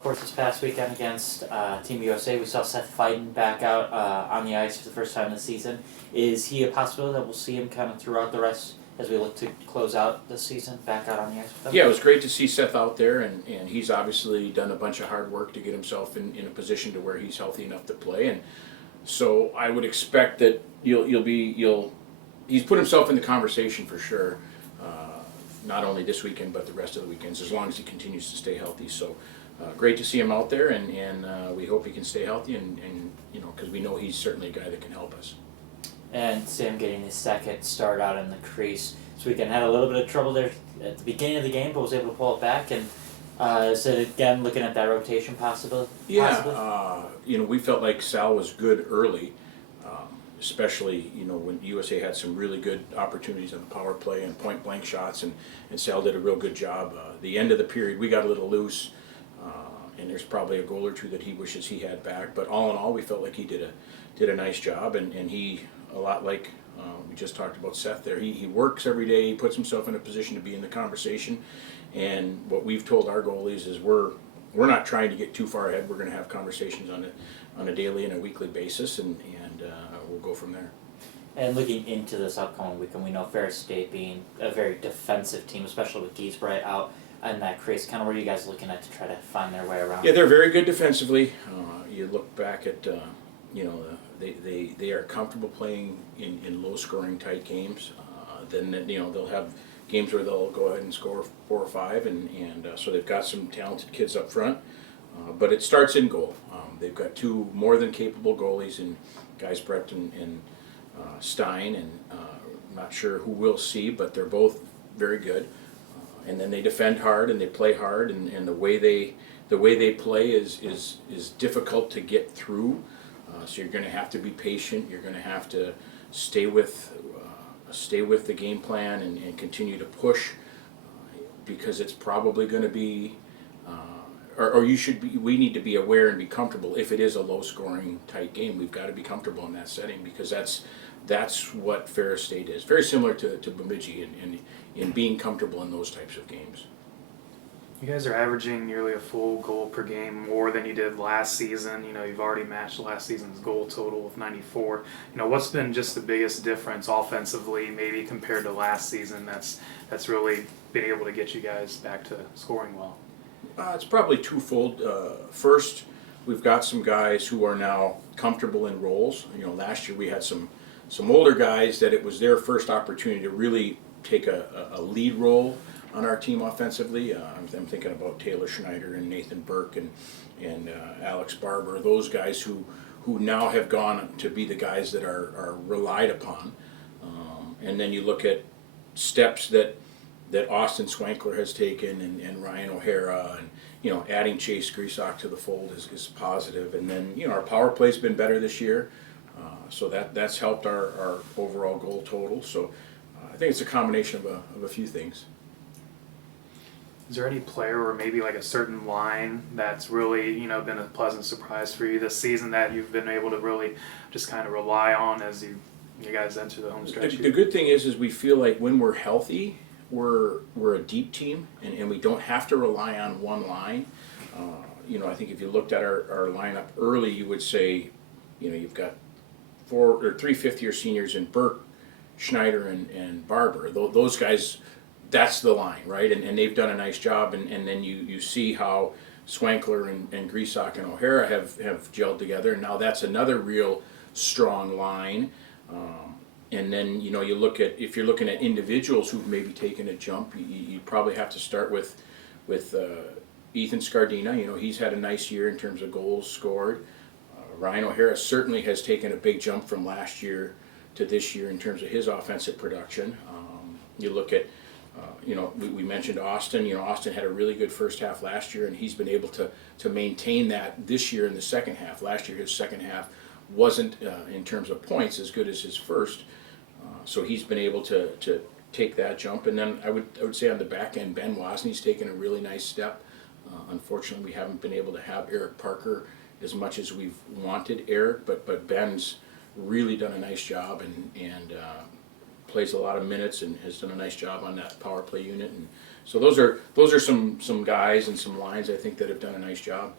Of course, this past weekend against Team USA, we saw Seth Fiden back out on the ice for the first time this season. Is he a possibility that we'll see him kind of throughout the rest as we look to close out the season, back out on the ice with them? Yeah, it was great to see Seth out there, and he's obviously done a bunch of hard work to get himself in a position to where he's healthy enough to play. And so I would expect that he's put himself in the conversation for sure, not only this weekend but the rest of the weekends, as long as he continues to stay healthy. So great to see him out there, and we hope he can stay healthy, and because we know he's certainly a guy that can help us. And Sam getting his second start out in the crease this weekend, had a little bit of trouble there at the beginning of the game, but was able to pull it back. And so again, looking at that rotation possibility. Yeah, we felt like Sal was good early, especially when USA had some really good opportunities on the power play and point blank shots, and Sal did a real good job. The end of the period, we got a little loose, and there's probably a goal or two that he wishes he had back. But all in all, we felt like he did a nice job, and he, a lot like we just talked about Seth there, he works every day, he puts himself in a position to be in the conversation. And what we've told our goalies is we're not trying to get too far ahead. We're going to have conversations on a daily and a weekly basis, and we'll go from there. And looking into this upcoming weekend, we know Ferris State being a very defensive team, especially with Giesbrecht out in that crease. Kind of what are you guys looking at to try to find their way around? Yeah, they're very good defensively. You look back at they are comfortable playing in low scoring tight games. Then they'll have games where they'll go ahead and score 4 or 5, and so they've got some talented kids up front. But it starts in goal. They've got two more than capable goalies in Giesbrecht and Stein, and I'm not sure who we'll see, but they're both very good. And then they defend hard and they play hard, and the way they play is difficult to get through. So you're going to have to be patient. You're going to have to stay with the game plan and continue to push, because it's probably going to be, we need to be aware and be comfortable. If it is a low-scoring, tight game, we've got to be comfortable in that setting, because that's what Ferris State is. Very similar to Bemidji in being comfortable in those types of games. You guys are averaging nearly a full goal per game more than you did last season. You've already matched last season's goal total of 94. What's been just the biggest difference offensively, maybe compared to last season, that's really been able to get you guys back to scoring well? It's probably twofold. First, we've got some guys who are now comfortable in roles. Last year we had some older guys that it was their first opportunity to really take a lead role on our team offensively. I'm thinking about Taylor Schneider and Nathan Burke and Alex Barber, those guys who now have gone to be the guys that are relied upon. And then you look at steps that Austin Swankler has taken, and Ryan O'Hara, and adding Chase Griesbach to the fold is positive. And then our power play's been better this year, so that's helped our overall goal total. So I think it's a combination of a few things. Is there any player or maybe like a certain line that's really been a pleasant surprise for you this season that you've been able to really just kind of rely on as you guys enter the home stretch? The good thing is we feel like when we're healthy, we're a deep team, and we don't have to rely on one line. I think if you looked at our lineup early, you would say, you've got 4 or 3 fifth-year seniors in Burke, Schneider, and Barber. Those guys, that's the line, right? And they've done a nice job, and then you see how Swankler and Griesbach and O'Hara have gelled together, and now that's another real strong line. And then you look at, if you're looking at individuals who've maybe taken a jump, you probably have to start with Ethan Scardina. He's had a nice year in terms of goals scored. Ryan O'Hara certainly has taken a big jump from last year to this year in terms of his offensive production. You look at, we mentioned Austin. Austin had a really good first half last year, and he's been able to maintain that this year in the second half. Last year his second half wasn't, in terms of points, as good as his first. So he's been able to take that jump. And then I would say on the back end, Ben Wozni taken a really nice step. Unfortunately, we haven't been able to have Eric Parker as much as we've wanted Eric, but Ben's really done a nice job, and plays a lot of minutes and has done a nice job on that power play unit. And so those are some guys and some lines I think that have done a nice job.